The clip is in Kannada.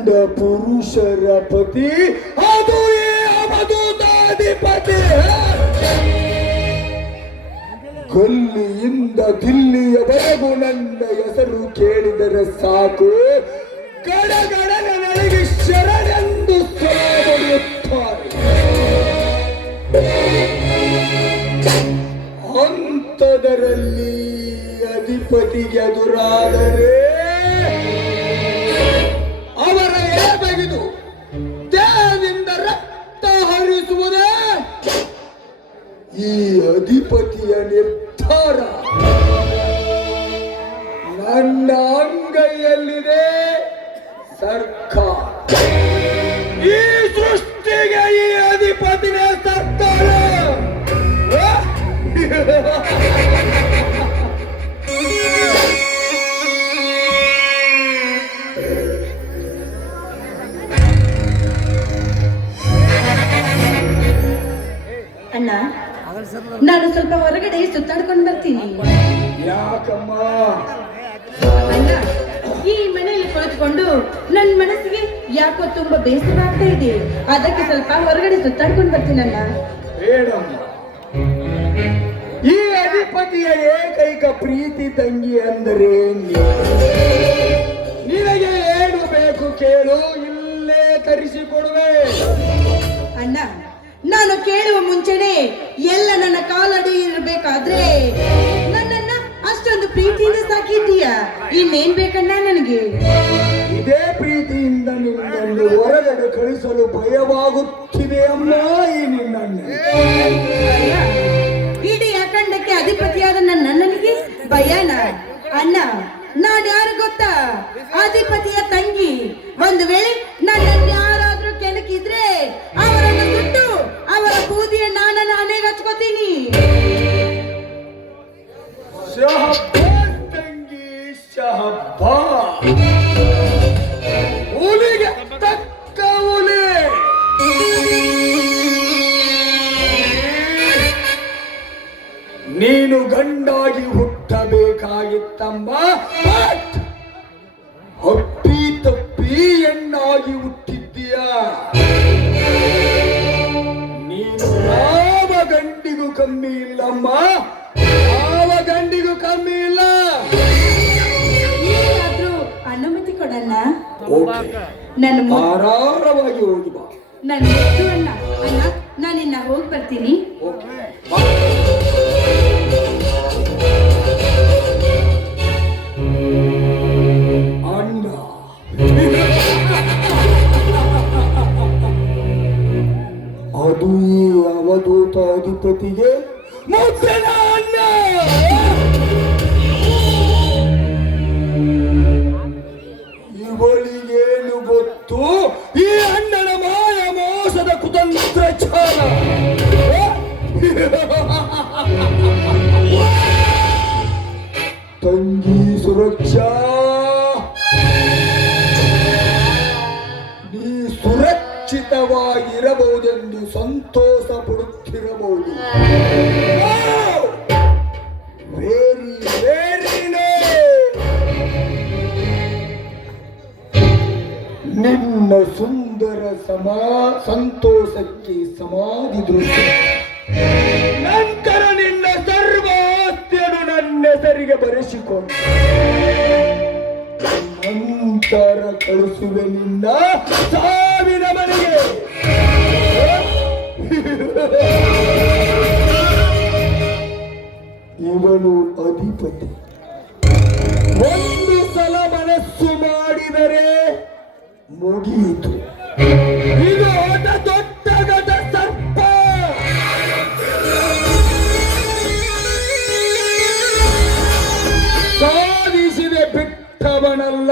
ಗಂಡ ಪುರುಷರ ಪತಿ, ಅದು ಅವಧೂತಾಧಿಪತಿ. ಗಲ್ಲಿಯಿಂದ ದಿಲ್ಲಿಯವರೆಗೂ ನನ್ನ ಹೆಸರು ಕೇಳಿದರೆ ಸಾಕು, ಗಡಗಡ ನನಗೆ ಶರಣೆಂದು ಹೊಡೆಯುತ್ತಾರೆ. ಅಂಥದರಲ್ಲಿ ಅಧಿಪತಿಗೆ ಎದುರಾದರೆ ಅವರ ಎಳೆ ತೆಗೆದು ದೇಹದಿಂದ ರಕ್ತ ಹರಿಸುವುದೇ ಈ ಅಧಿಪತಿಯ ನಿರ್ಧಾರ. ನನ್ನ ಅಂಗೈಯಲ್ಲಿದೆ ಸರ್ಕಾರ. ಈ ಸೃಷ್ಟಿಗೆ ಈ ಅಧಿಪತಿನೇ ಸರ್ಕಾರ. ಅಣ್ಣ, ನಾನು ಸ್ವಲ್ಪ ಹೊರಗಡೆ ಸುತ್ತಾಡ್ಕೊಂಡು ಬರ್ತೀನಿ. ಯಾಕಮ್ಮ? ಅಣ್ಣ, ಈ ಮನೆಯಲ್ಲಿ ಕುಳಿತುಕೊಂಡು ನನ್ನ ಮನಸ್ಸಿಗೆ ಯಾಕೋ ತುಂಬಾ ಬೇಸರ ಆಗ್ತಾ ಇದೆ. ಅದಕ್ಕೆ ಸ್ವಲ್ಪ ಹೊರಗಡೆ ಸುತ್ತಾಡ್ಕೊಂಡು ಬರ್ತೀನಿ ಅಣ್ಣ. ಬೇಡಮ್ಮ, ಈ ಅಧಿಪತಿಯ ಏಕೈಕ ಪ್ರೀತಿ ತಂಗಿ ಅಂದರೆ ನಿನಗೆ ಏನು ಬೇಕು ಕೇಳು, ಇಲ್ಲೇ ತರಿಸಿಕೊಡುವೆ. ಅಣ್ಣ, ನಾನು ಕೇಳುವ ಮುಂಚೆನೆ ಎಲ್ಲ ನನ್ನ ಕಾಲಡಿ ಇರಬೇಕಾದ್ರೆ ನನ್ನನ್ನ ಅಷ್ಟೊಂದು ಪ್ರೀತಿಯಿಂದ ಸಾಕಿದ್ದೀಯ. ಇನ್ನೇನ್ ಬೇಕಣ್ಣ ನನಗೆ? ಇದೇ ಪ್ರೀತಿಯಿಂದ ನಿನ್ನನ್ನು ಹೊರಗಡೆ ಕಳಿಸಲು ಭಯವಾಗುತ್ತಿದೆ ಅಮ್ಮ. ಈ ನಿನ್ನನ್ನು ಇಡೀ ಅಖಂಡಕ್ಕೆ ಅಧಿಪತಿಯಾದ ನನ್ನನಿಗೆ ಭಯನ? ಅಣ್ಣ, ನಾನು ಯಾರು ಗೊತ್ತಾ? ಅಧಿಪತಿಯ ತಂಗಿ. ಒಂದು ವೇಳೆ ನನ್ನನ್ನು ಯಾರಾದ್ರೂ ಕೆಣಕಿದ್ರೆ ಅವರನ್ನು ಸುಟ್ಟು ಅವರ ಬೂದಿಯ ನಾನು ಹಣೆಗೆ ಹಚ್ಕೋತೀನಿ. ಶಹಬ್ಬಾಸ್ ತಂಗಿ, ಶಹಬ್ಬಾಸ್. ಹುಲಿಗೆ ತಕ್ಕ ಹುಲಿ. ನೀನು ಗಂಡಾಗಿ ಹುಟ್ಟಬೇಕಾಗಿತ್ತಮ್ಮ. ಅಪ್ಪಿ ತಪ್ಪಿ ಹೆಣ್ಣಾಗಿ ಹುಟ್ಟಿದ್ದೀಯ. ನೀನು ಯಾವ ಗಂಡಿಗೂ ಕಮ್ಮಿ ಇಲ್ಲಮ್ಮ, ಯಾವ ಗಂಡಿಗೂ ಕಮ್ಮಿ ಇಲ್ಲ. ಏನಾದ್ರೂ ಅನುಮತಿ ಕೊಡಣ್ಣ. ನನ್ನ ಆರಾರವಾಗಿ ಹೋಗಿ ಬಾ. ನನ್ನ ಮುದ್ದು ಅಣ್ಣ. ಅಣ್ಣ, ನಾನಿನ್ನ ಹೋಗಿ ಬರ್ತೀನಿ. ಅಣ್ಣ, ಅದು ಈ ಅವಧೂತ ಅಧಿಪತಿಗೆ ಮುದ್ದನ ಅಣ್ಣ. ಇವಳಿಗೇನು ಗೊತ್ತು ಈ ಅಣ್ಣನ ಮಾಯ ಮೋಸದ ಕುತಂತ್ರ ಚಾರ? ತಂಗಿ ಸುರಕ್ಷಾ, ನೀ ಸುರಕ್ಷಿತವಾಗಿರಬಹುದೆಂದು ಸಂತೋಷ ಪಡುತ್ತಿರಬಹುದು. ವೆರಿ ವೆರಿ ನಿನ್ನ ಸುಂದರ ಸಂತೋಷಕ್ಕೆ ಸಮಾಧಿ ದೃಷ್ಟಿ. ನಂತರ ನಿನ್ನ ಸರ್ವ ಆಸ್ತಿಯನ್ನು ನನ್ನ ಹೆಸರಿಗೆ ಬರೆಸಿಕೊಂಡು ನಂತರ ಕಳಿಸುವೆ ನಿನ್ನ ಸಾವಿನ ಮನೆಗೆ. ಇವನು ಅಧಿಪತಿ. ಒಂದು ಸಲ ಮನಸ್ಸು ಮಾಡಿದರೆ ಮುಗಿಯಿತು. ಇದು ದೊಡ್ಡ ಗದ ಸರ್ಪ. ಸಾಧಿಸಿದೆ ಬಿಟ್ಟವನಲ್ಲ,